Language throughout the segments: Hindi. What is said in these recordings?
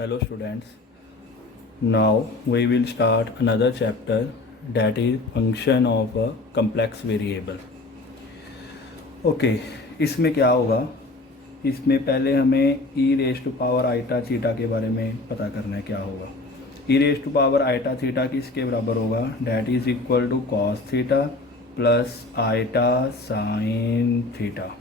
Hello students. Now we will start another chapter, that is function of a complex variable. Okay, इसमें क्या होगा, इसमें पहले हमें e raise to power iota theta के बारे में पता करना है क्या होगा। E raise to power iota theta किसके बराबर होगा, that is equal to cos theta plus iota sine theta.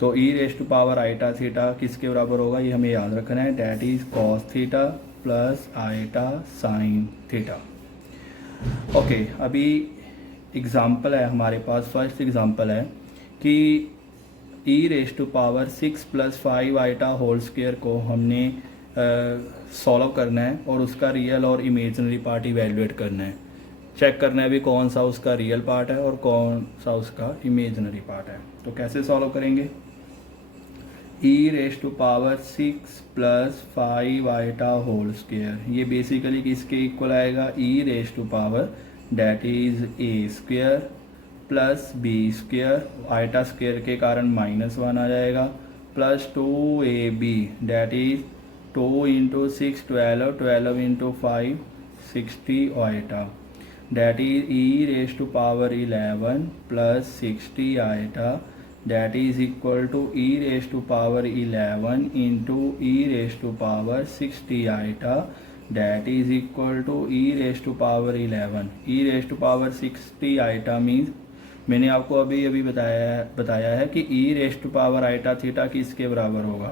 तो e raise to power iota theta किसके बराबर होगा, ये हमें याद रखना है, that is cos theta plus iota sine theta. Okay, अभी एग्जाम्पल है हमारे पास, फर्स्ट एग्जाम्पल है कि e raise to power 6 + 5 iota whole square को हमने सॉल्व करना है और उसका रियल और इमेजिनरी पार्ट इवेल्युएट करना है। चेक करना है भी कौन सा उसका रियल पार्ट है और कौन सा उसका इमेजिनरी पार्ट है। तो कैसे सॉल्व करेंगे, e raise to power 6 + 5 iota whole square, ये बेसिकली किसके इक्वल आएगा, e raise to power that is a square plus b square, iota square के कारण -1 आ जाएगा, plus 2ab that is 2 × 6 12, 12 × 5 60 iota, that is e raise to power 11 plus 60 iota, that is equal to e raised to power 11 into e raised to power 60 iota, that is equal to e raised to power 11, e raised to power 60 iota means मैंने आपको अभी बताया है कि e raised to power iota theta किसके बराबर होगा,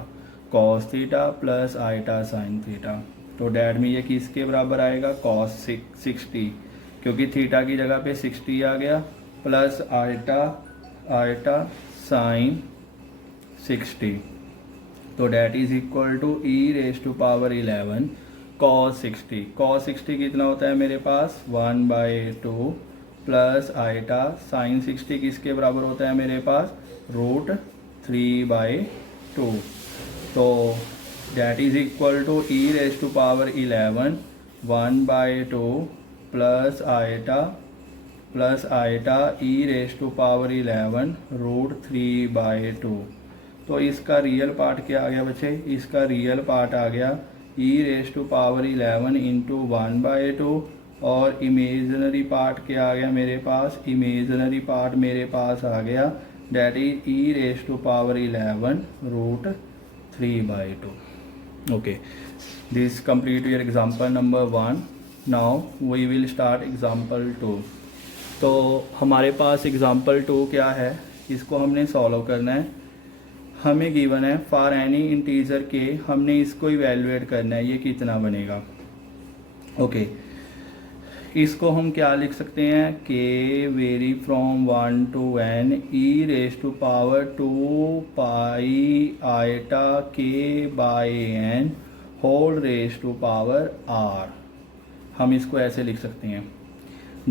cos theta plus iota sine theta. तो डैट में ये किसके बराबर आएगा, cos 60, क्योंकि थीटा की जगह पे 60 आ गया, प्लस आइटा साइन 60। तो that is equal to e raise to power 11 cos 60। cos 60 कितना होता है मेरे पास, 1/2 प्लस आइटा साइन 60 किसके बराबर होता है मेरे पास, √3/2। तो that is equal to e raise to power 11 1/2 plus iota e raise to power 11 √3/2। तो इसका रियल पार्ट क्या आ गया बच्चे, इसका रियल पार्ट आ गया ई रेस टू पावर 11 × 1/2 और इमेजिनरी पार्ट क्या आ गया मेरे पास, इमेजिनरी पार्ट मेरे पास आ गया that is e raise to power 11 √3/2। Okay, this complete your example number 1। Now we will start example 2। तो हमारे पास एग्जाम्पल 2 क्या है, इसको हमने सॉल्व करना है। हमें गिवन है फॉर एनी इंटीजर के, हमने इसको इवेल्युएट करना है, ये कितना बनेगा। ओके, इसको हम क्या लिख सकते हैं, k vary from 1 to n e raise to power 2 iota k/n whole raise to power r। हम इसको ऐसे लिख सकते हैं,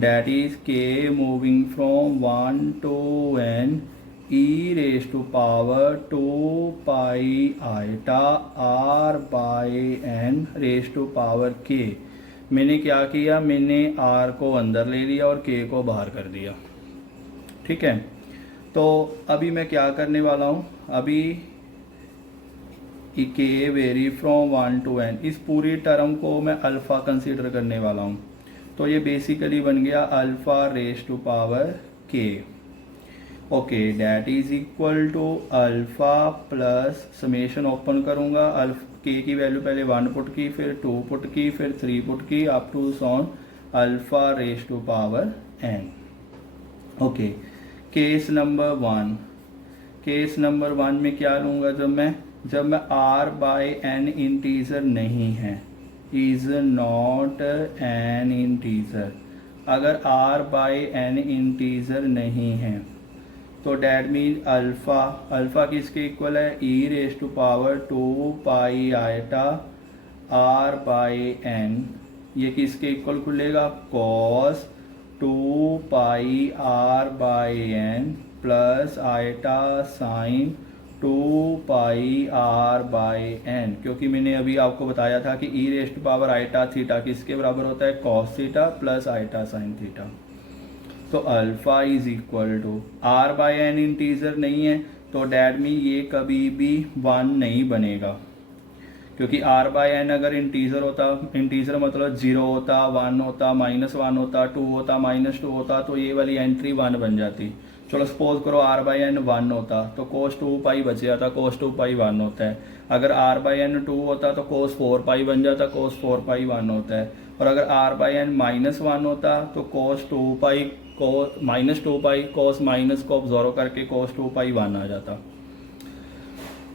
that is k moving from 1 to n e raised to power 2 iota r/n raised to power k। मैंने क्या किया, मैंने r को अंदर ले लिया और k को बाहर कर दिया, ठीक है। तो अभी मैं क्या करने वाला हूँ, अभी k very from 1 to n, इस पूरी टर्म को मैं अल्फ़ा कंसीडर करने वाला हूँ। तो ये बेसिकली बन गया alpha raise to power k। Okay, that is equal to alpha plus summation open करूँगा, k की वैल्यू पहले 1 पुट की, फिर 2 पुट की, फिर 3 पुट की, अप टू सॉन alpha raise to power n। Okay, case number 1, case number 1 में क्या लूँगा, जब मैं r/n इंटीजर नहीं है, इज नॉट एन इंटीजर। अगर r/n इंटीजर नहीं है तो डैट मीन अल्फ़ा किसके इक्वल है, e raise to power 2 iota r/n, ये किसके इक्वल खुलेगा, cos 2 r/n plus iota sine 2 r/n, क्योंकि मैंने अभी आपको बताया था कि e raise to power iota theta किसके बराबर होता है, cos theta plus iota sine theta. तो alpha is equal to r/n integer नहीं है तो डैट मीन ये कभी भी 1 नहीं बनेगा, क्योंकि r बाय एन अगर इंटीजर होता, इंटीजर मतलब 0 होता, 1 होता, -1 होता, 2 होता, -2 होता, तो ये वाली एंट्री 1 बन जाती। चलो सपोज करो r बाई एन 1 होता तो cos 2 पाई बच जाता, cos 2 पाई 1 होता है। अगर r बाई एन 2 होता तो cos 4 पाई बन जाता, cos 4 पाई 1 होता है। और अगर r बाई एन -1 होता तो cos 2 पाई -2 पाई cos माइनस को ऑब्जर्व करके cos 2 पाई 1 आ जाता।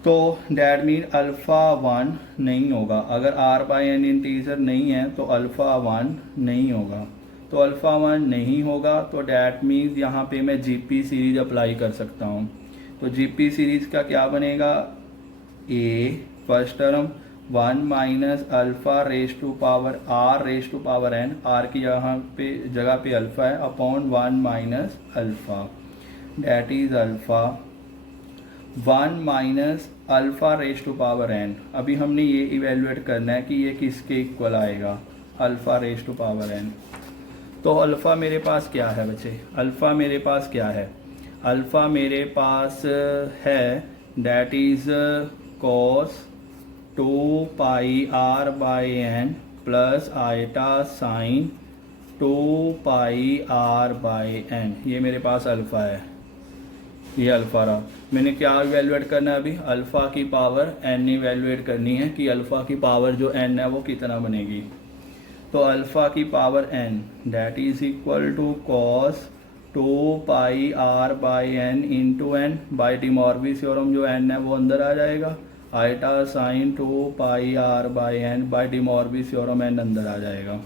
तो डैट मीन अल्फ़ा 1 नहीं होगा। अगर r बाई एन इंटीजर नहीं है तो अल्फ़ा 1 नहीं होगा। तो अल्फ़ा 1 नहीं होगा तो डैट मीन्स यहाँ पे मैं जीपी सीरीज अप्लाई कर सकता हूँ। तो जीपी सीरीज का क्या बनेगा, a first term 1 minus alpha raise to power r raise to power n, r की यहाँ पे जगह पे अल्फ़ा है, upon 1 minus alpha, that is alpha 1 minus alpha raise to power n. अभी हमने ये इवेलुएट करना है कि ये किसके इक्वल आएगा, alpha raise to power n. तो अल्फ़ा मेरे पास क्या है बच्चे, अल्फ़ा मेरे पास क्या है, अल्फ़ा मेरे पास है that is cos 2 pi r by n plus iota sine 2 pi r by n. ये मेरे पास अल्फ़ा है, ये अल्फ़ा रहा। मैंने क्या इवेलुएट करना है अभी, अल्फ़ा की पावर एन इवेलुएट करनी है कि अल्फ़ा की पावर जो एन है वो कितना बनेगी। तो अल्फ़ा की power n that is equal to cos 2 pi r by n into n, by De Moivre theorem जो एन है वो अंदर आ जाएगा, iota sine 2 pi r by n, by De Moivre theorem n अंदर आ जाएगा।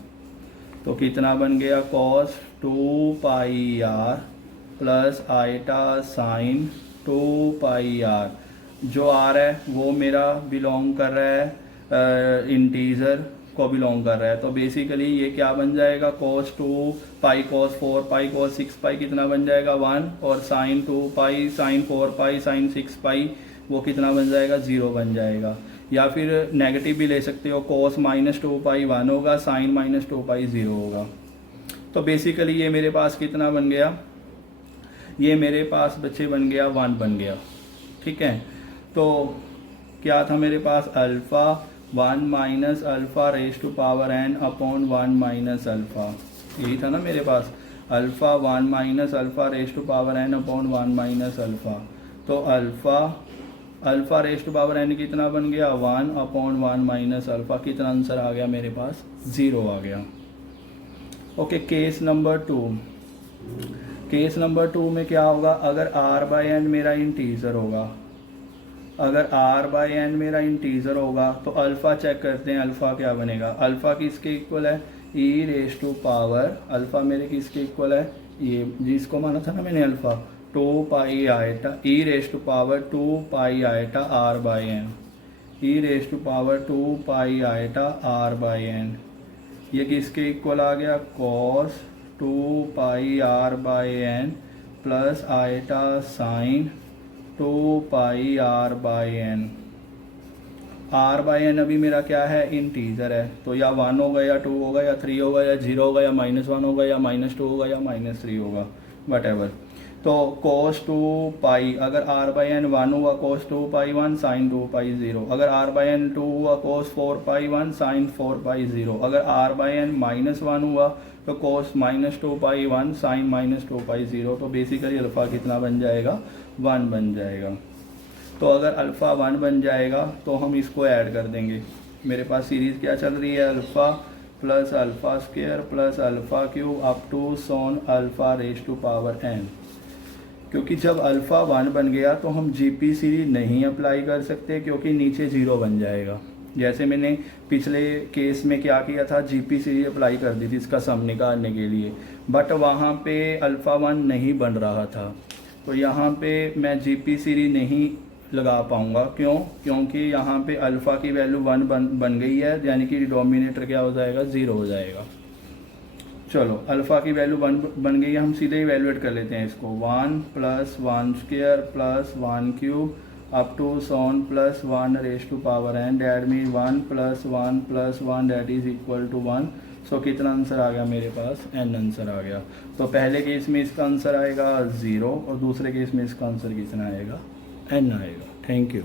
तो कितना बन गया, cos 2 pi r plus iota sine 2 pi r. जो आर है वो मेरा बिलोंग कर रहा है इंटीजर को बिलोंग कर रहा है। तो बेसिकली ये क्या बन जाएगा, cos 2 पाई cos 4 पाई cos 6 पाई कितना बन जाएगा 1, और sin 2 पाई sin 4 पाई sin 6 पाई वो कितना बन जाएगा 0 बन जाएगा। या फिर नेगेटिव भी ले सकते हो, cos -2 पाई 1 होगा, sin -2 पाई 0 होगा। तो बेसिकली ये मेरे पास कितना बन गया, ये मेरे पास बच्चे बन गया 1 बन गया। ठीक है, तो क्या था मेरे पास, alpha 1 minus alpha raise to power n upon 1 minus alpha, यही था ना मेरे पास, alpha 1 minus alpha raise to power n upon 1 minus alpha. तो alpha raise to power n कितना बन गया 1 अपॉन 1 माइनस अल्फ़ा। कितना आंसर आ गया मेरे पास, 0 आ गया। Okay, case number 2, case number 2 में क्या होगा, अगर r बाई एन मेरा इंटीजर होगा, अगर r बाई एन मेरा इंटीजर होगा तो अल्फ़ा चेक करते हैं, अल्फ़ा क्या बनेगा, अल्फ़ा किसके इक्वल है, e raise to power, alpha मेरे किसके इक्वल है, ये जिसको माना था ना मैंने alpha 2 pi iota e raise to power 2 pi iota r by n, e raise to power 2 pi iota r by n. ये किसके इक्वल आ गया, cos 2 pi r by n plus iota sine 2 pi r by n. R by n अभी मेरा क्या है, इंटीजर है, तो या 1 होगा या 2 होगा या 3 होगा या 0 होगा या -1 होगा या -2 होगा या -3 होगा, वट एवर। तो cos 2 पाई, अगर r बाई एन 1 हुआ cos 2 पाई 1 साइन 2 पाई 0, अगर r बाई एन 2 हुआ cos 4 पाई 1 साइन 4 पाई 0, अगर r बाई एन -1 हुआ तो cos -2 पाई 1 साइन -2 पाई 0। तो बेसिकली अल्फ़ा कितना बन जाएगा, 1 बन जाएगा। तो अगर अल्फ़ा 1 बन जाएगा तो हम इसको ऐड कर देंगे। मेरे पास सीरीज़ क्या चल रही है, alpha plus alpha square plus alpha cube up to some alpha raise to power n. क्योंकि जब अल्फ़ा 1 बन गया तो हम जीपी सीरीज नहीं अप्लाई कर सकते क्योंकि नीचे 0 बन जाएगा। जैसे मैंने पिछले केस में क्या किया था, जीपी सीरीज अप्लाई कर दी थी इसका सम निकालने के लिए, बट वहाँ पे अल्फ़ा 1 नहीं बन रहा था, तो यहाँ पे मैं जीपी सीरीज नहीं लगा पाऊँगा। क्यों, क्योंकि यहाँ पे अल्फ़ा की वैल्यू 1 बन गई है, यानी कि डिनोमिनेटर क्या हो जाएगा, 0 हो जाएगा। चलो, अल्फ़ा की वैल्यू 1 बन गई है, हम सीधे इवेलुएट कर लेते हैं इसको, 1 plus 1 square plus 1 cube up to some plus 1 raise to power n, that mean 1 plus 1 plus 1 that is equal to 1। So कितना आंसर आ गया मेरे पास, n आंसर आ गया। तो पहले केस में इसका आंसर आएगा 0 और दूसरे केस में इसका आंसर कितना आएगा, n आएगा। Thank you.